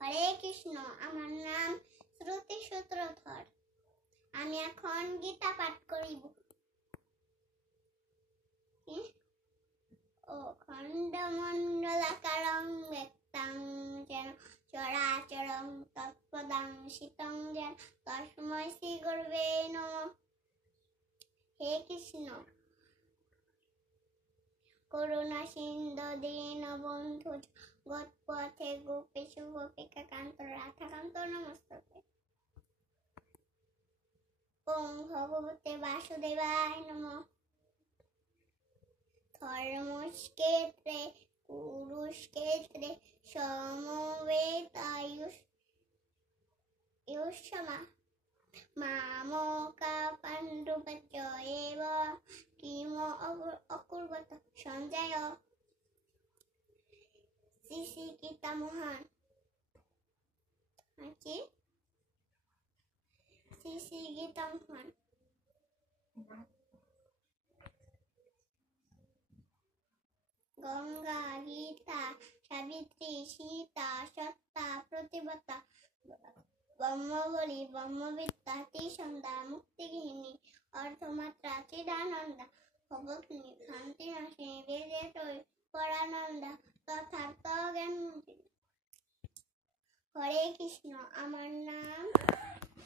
হরে কৃষ্ণ, আমার নাম শ্রুতি সূত্রধর। আমি এখন গীতা পাঠ করিব। ও খণ্ডমণ্ডলাকারং ব্যক্তং যেন চরাচরং তৎপদাংশিতং যেন তস্मै শ্রী গুরবে নমঃ। হে কৃষ্ণ, করুণা সিন্ধু দীনবন্ধু জগৎপথে গোপীশ গোপিকা কান্ত রাধাকান্ত নমস্তুতে। ওম ভগবতে বাসুদেবায় নমঃ। ধর্মক্ষেত্রে কুরুক্ষেত্রে সমবেতাयुष्मा মামকা পাণ্ডুবচয়েব কিম অকুর্বত সঞ্জয়। শ্রী গীতা মহান। শ্রী গীতা মহান। গঙ্গা, গীতা, সাবিত্রী, সীতা, সত্তা, প্রতিব্রতা, ব্রহ্মবলী, ব্রহ্মবিদ্যা, ত্রিসন্ধ্যা, মুক্তিগৃহিণী, অর্ধমাত্রা, চিদানন্দা, ভবঘ্নী, শান্তিনাশিনী, বেদেশ্বরী, পরানন্দা, তথার্থ জ্ঞান। হরে কৃষ্ণ, আমার নাম